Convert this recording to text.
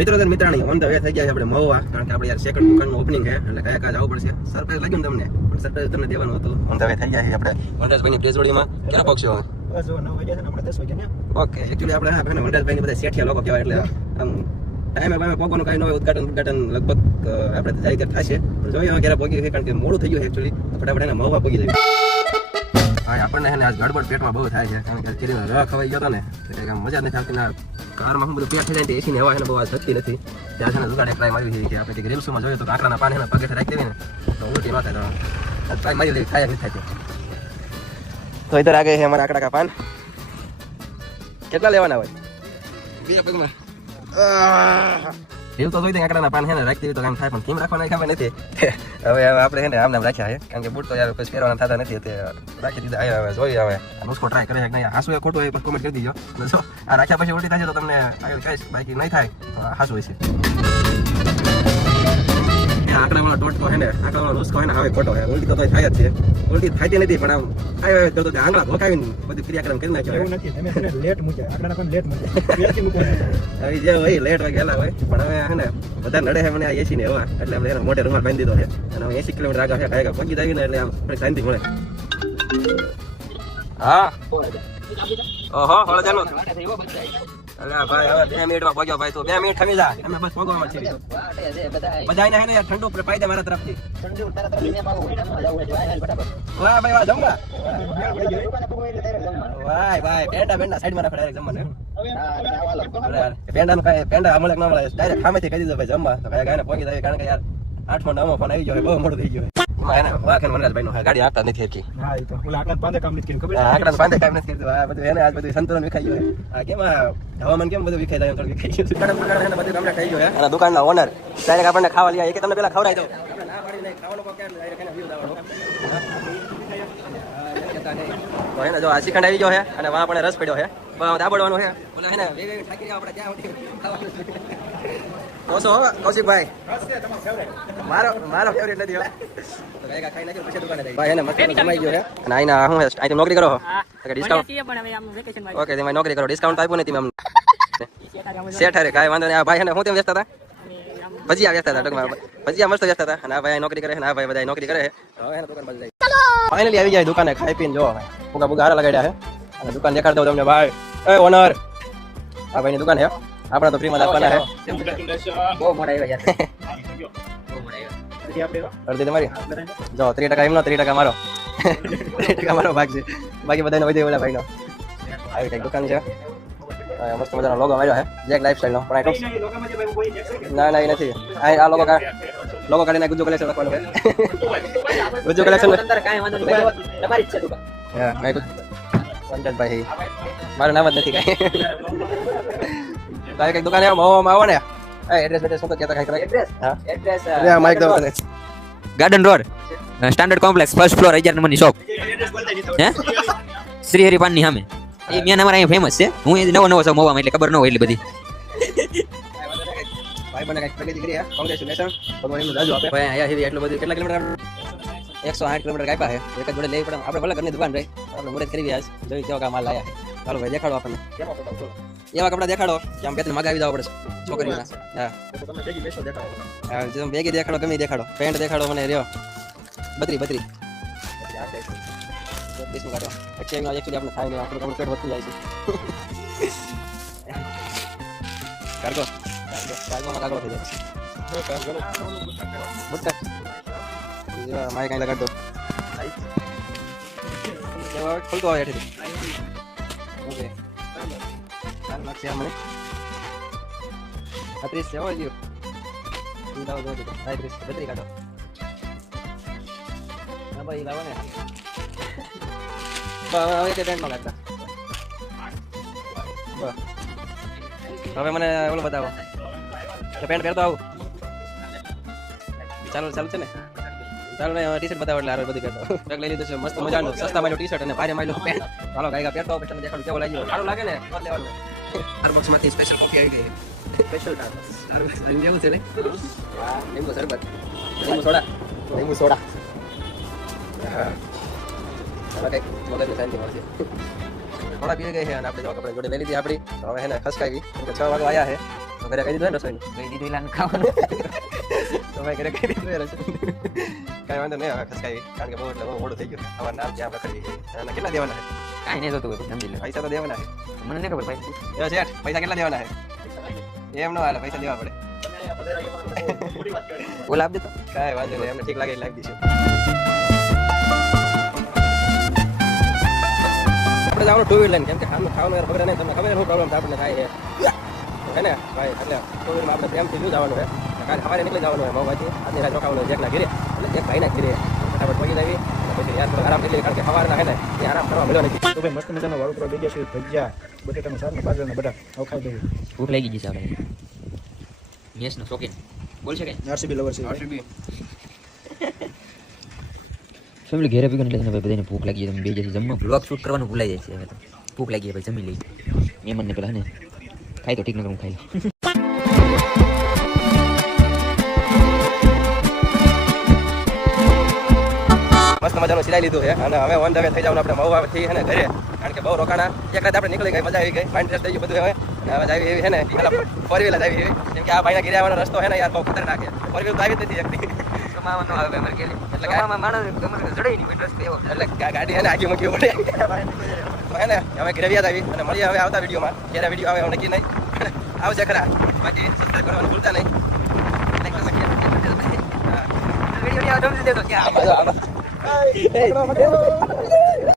મિત્રો મિત્રાણી on the way થઈ ગયા છે આપણે મહુવા, કારણ કે આપણે યાર સેકન્ડ દુકાનનું ઓપનિંગ છે એટલે કયા કયા જવું પડશે. સરપ્રાઈઝ લાગ્યું ને તમને, પણ સરપ્રાઈઝ તમને દેવાનું હતું. ઓન ધ વે થઈ ગયા છે આપણે વનરાજભાઈની પ્લેસોડીમાં. ક્યાં પહોંચ્યો હવે? બસ 9 વાગ્યા છે ને, આપણે 10 વાગ્યા ને. ઓકે, એકચ્યુઅલી આપણે વનરાજભાઈની બધા શેઠિયા લોકો કહેવાય એટલે આમ ટાઈમે પોગવાનું કાંઈ ન હોય. ઉદઘાટન લગભગ આપણે જાય થશે, પણ જોઈએ હવે ક્યારે પોગી છે, કારણ કે મોડું થઈ ગયું એકચ્યુઅલી. ફટાફટ એને મહુવા પોગી જાય. હા, આપણને છે ને આજ ગડબડ પેટમાં બહુ થાય છે, કારણ કે ચીરીનો રવા ખવાઈ ગયો હતો ને એટલે કાંઈ મજા નથી આવતી. ના કારમાં હું બધું પેટ થઈ જાય તો એસીની હવા છે ને બહુ થતી નથી. ત્યાં છે ને દુકાને ટ્રાય મારી છે કે આપણે કંઈક રીલ્સમાં જોયું તો કાંકરાના પાન એના પગે રાખી દેવી ને તો ઉલટી ન થાય. તો ટ્રાય મારી લેવી, થાય નથી થતી. તો ઇધર આગે છે અમારા આંકડા કા પાન. કેટલા લેવાના હોય? 2 પગમાં. એવું તો જોઈ દે આંકડાના પાન છે ને રાખી દેવી તો કામ થાય, પણ કેમ રાખવાના ખબર નથી. હવે આપણે છે ને આમ નામ રાખ્યા છે, કારણ કે બૂટ તો યાર કોઈ પહેરવાના થતા નથી તે રાખી દીધા. હવે જોઈએ હવે નુસ્ખો ટ્રાય કરે છે કે નહીં. હાસું એ ખોટું હોય કોમેન્ટ કરી દીજો. જો આ રાખ્યા પછી ઉલટી થાય તો તમને આગળ કહીશ, બાકી નહીં થાય તો હાસું હોય છે. આંકડાવાળો ટોટકો છે ને, આંકડાવાળો નુસ્ખો છે ને હવે ખોટો છે. ઉલટી તો થાય જ છે, ઉલટી થતી નથી, પણ આમ આવ્યો તો આંગળા ધોકાવીને બધી ક્રિયાક્રમ કરી નાખ્યો. એવું નથી, તમે છે ને લેટ મૂક્યા, આંકડાના પણ લેટ મૂક્યા, પેટથી મૂકવાના. હવે જે હોય લેટ હોય ગયેલા હોય, પણ હવે છે ને બધા નડે છે મને આ એસી ને હવા, એટલે આપણે એને મોટે રૂમાલ બાંધી દીધો છે. અને હવે 80 કિલોમીટર આગળ છે, કાંઈ પહોંચી જાય ને એટલે આમ શાંતિ મળે. હા ઓહો હોળો ચાલો. અલ્યા ભાઈ હવે 2 મિનિટમાં પહોંચ્યો ભાઈ. તો 2 મિનિટ ખમી જા, અમે બસ પહોંચવામાં છીએ. બધાને હે ને ઠંડુ પાઈ દે મારા તરફથી. વાહ ભાઈ વાહ, જમવા. વાહ ભાઈ પેંડા સાઈડમાં રાખો, ડાયરેક્ટ જમવા. પેંડાનું કાંઈ પેંડા મળે કે ન મળે ડાયરેક્ટ સામેથી કહી દીધો ભાઈ જમવા. તો કાંઈ ગાયને પહોંચી જાય, કારણ કે યાર 8મો 9મો ફોન આવી ગયો, બહુ મોડું થઈ ગયું. વનરાજભાઈનો ગાડી આપતા નથી હરખી. હા, એ તો ઓલા આંકડા પાંદે કામ નથી કર્યું, ખબર છે? આંકડા પાંદે કામ નથી કરતું. આ બધું એને આજ બધું સંતુલન વિખાઈ ગયું. આ કેમ હવામાન કેમ બધું વિખાઈ જાય, વિખાઈ ગયું. બધું કામડા થઈ ગયું. અને દુકાનના ઓનર ડાયરેક્ટ આપણને ખાવા લઈ કે તમને પેલા ખવડાવી દો. તો એને જો આ શ્રીખંડ આવી ગયો છે અને વાં આપણે રસ પડ્યો છે, દાબડવાનો છે. બોલે ને આપણે ક્યાં કોસો કૌશિકભાઈ મારો ફેવરેટ નથી. ભાઈ એને મસ્ત જમાઈ ગયો છે. અને આઈના હું અહીં નોકરી કરો ડિસ્કાઉન્ટ? ઓકે, તમે નોકરી કરો, ડિસ્કાઉન્ટ આપ્યું નથી મેમ. શેઠ અરે કાંઈ વાંધો નહીં. આ ભાઈ એને હું તેમ વ્યસ્ત હતા, ભજીયા વ્યસ્ત હતા, ટૂંકમાં ભજીયા મસ્ત વ્યસ્ત હતા. અને આ ભાઈ નોકરી કરે છે, આ ભાઈ બધા નોકરી કરે છે. હવે એને દુકાન બાજુ જાય. ફાઇનલી આવી જાય દુકાને, ખાઈ પીને જો ફુગા બુગા હારા લગાડ્યા છે. અને દુકાન દેખાડ દઉં તમને ભાઈ. એ ઓનર, આ ભાઈની દુકાન છે, આપણે તો ફ્રીમાં આપવાના છે. બહુ મોડા આવ્યા યાર. અડધી તમારી જો 30% એમનો 30% મારો. 30% મારો ભાગ છે, બાકી બધાનો વધે ઓલા ભાઈનો. આવી કંઈક દુકાન છે. મસ્ત મજાનો લોગો માર્યો છે, જેક લાઈફસ્ટાઈલનો. પણ ના એ નથી. આ લોગો કાઢીને ગુજ્જુ કલેક્શન લખવાનું છે. ગુજ્જુ કલેક્શન કાંઈ વાંધો નહીં, તમારી જ છે દુકાન. હા મેં ભાઈ મારું નામ જ નથી કાંઈ. તારે કંઈક દુકાને મહુવામાં આવો ને. એડ્રેસ બેડ્રેસ શું તો કહેતા કાંઈ એડ્રેસ? હા એડ્રેસ માઇક દો. Garden road, standard complex, first floor, 11 નંબરની શોપ. હે શ્રી હરિ પાનની સામે. એ મેન અમારા અહીંયા ફેમસ છે. હું એ નવો છું મહુવામાં, એટલે ખબર ન હોય એટલી બધી. ભાઈ બને કંઈક પ્રગતિ કરી. કોંગ્રેચ્યુલેશન, ભગવાન એમનું જાજુ આપે. ભાઈ અહીંયા સુધી એટલું બધું કેટલા કિલોમીટર? 108 કિલોમીટર કાપ્યા છે. એક જ જોડે લેવી પડે. આપણે ભલે ઘરની દુકાન રહી, આપણે મુરત કરી આજ જોઈ કેવા કામ માલ લાયા છે. ચાલો ભાઈ દેખાડો આપણને એવા કપડા દેખાડો કે આમ પેટને મગાવી દેવા પડે છોકરીઓના. હા બેગી દેખાડો, ગમે દેખાડો, પેન્ટ દેખાડો મને રહ્યો. 32 કાઢો. પછી એમાં એકચ્યુઅલી આપણે થાય નહીં, આપણું પેટ વધતું જાય છે. કાઢો કાગળો થઈ જાય. મારે કાંઈ લગાડ દો. ખોલતો આવે હેઠી. ઓકે લાગશે મને 35 છે. હોય ગયો 32 કાઢો. હા ભાઈ લાવો ને. હવે તે પેન્ટમાં કાઢતા. હવે મને ઓલો બતાવો, પેન્ટ પહેરતો આવું. ચાલો છે ને. ચાલો ને ટી શર્ટ બતાવો એટલે આરો બધી પહેરતો. બેગ લઈ લીધું છે મસ્ત મજાનું, સસ્તા માયલો ટી શર્ટ અને ભારે માયલો પેન્ટ. ચાલો ગાયગા પહેરતો આવો, તમને દેખાડું કેવો લાગ્યો. સારું લાગે ને તો લેવાનું. સ્ટારબક્સમાંથી સ્પેશિયલ કોફી આવી ગઈ. સ્પેશિયલ સ્ટારબક્સ અને જેવું છે ને. લીંબુ શરબત, લીંબુ સોડા. હા કંઈક મગજને શાંતિ મળશે. થોડા પી ગઈ છે અને આપણે જો કપડા જોડે લઈ લીધી આપણી. તો હવે એને ખસકાવી, કેમ કે 6 વાગે આવ્યા છે તો ઘરે કહી દીધું ને રસોઈનું કઈ દીધું એલા ખાવાનું તો ભાઈ ઘરે કહી દીધું એ રસોઈ કાંઈ વાંધો નહીં હવે ખસકાવી કારણ કે બહુ એટલે બહુ મોડું થઈ ગયું અમારું નામ ત્યાં આપણે કરી અને કેટલા દેવાના છે કાંઈ નહીં જોતું હોય સમજી લે પૈસા તો દેવાના છે મને નહીં ખબર ભાઈ એવો શેઠ પૈસા કેટલા દેવાના છે એમ નો હાલે પૈસા દેવા પડે ઓલા આપ દેતો કાંઈ વાંધો નહીં એમને ઠીક લાગે એટલે આપી દઈશું આપણે જવાનું ટુ વ્હીલર લઈને કેમ કે ખાવાનું ખબર નહીં તમને ખબર શું પ્રોબ્લેમ આપણને થાય છે હે ને ભાઈ એટલે ટુ વ્હીલરમાં આપણે પ્રેમથી શું જવાનું છે કાલે સવારે નીકળી જવાનું હોય મોબાઈલથી આજની રાત રોકાવાનું હોય એકના ઘરે એટલે એક ભાઈના ઘરે ફટાફટ પહોંચી જવી પછી યાર થોડો આરામ કરી લઈએ કારણ કે સવારના હે ને એ આરામ કરવા મળ્યો નથી તો ભાઈ મસ્ત મજાનો વાળો કરવા દઈ જશે ભજીયા બટેટાનું શાક ને બાજરાના બટા આવું ખાઈ દઈએ ભૂખ લાગી ગઈ છે આપણે મેસનો શોખીન બોલ છે કઈ આરસીબી લવર છે ફેમિલી ઘેરે ભેગા એટલે ભાઈ બધાને ભૂખ લાગી તમે બે જશે જમવા બ્લોગ શૂટ કરવાનું ભૂલાઈ જાય છે હવે તો ભૂખ લાગી ભાઈ જમી લઈ મહેમાનને પેલા ને ખાઈ તો ઠીક ન કરું ખાઈ મસ્ત મજાનું સિલાઈ લીધું છે અને હવે ઓન ધ વે થઈ જવાનું આપણે મહુવાથી છે ને ઘરે કારણ કે બહુ રોકાણા એક રાત આપણે નીકળી ગઈ મજા આવી ગઈ માઇન્ડ ફ્રેશ થઈ ગયું બધું હવે અને હવે આવી એવી છે ને પેલા ફોર વ્હીલર આવી એવી કેમ કે આ ભાઈના ઘરે આવવાનો રસ્તો છે ને યાર બહુ ખતરનાક છે ફોર વ્હીલર તો આવી જ નથી શકતી કમાવાનો આવે અમારે કે એટલે ગામમાં માણસ તમારે જડે નહીં કોઈ રસ્તે એવો એટલે ગાડી છે ને આગી મૂકી પડે તો હે ને હવે ઘરે વ્યાજ આવી અને મળીએ હવે આવતા વિડીયોમાં ક્યારે વિડીયો આવે નક્કી નહીં આવશે ખરા બાકી સબસ્ક્રાઈબ કરવાનું ભૂલતા નહીં વિડીયો સમજી દેતો ક્યાં આમાં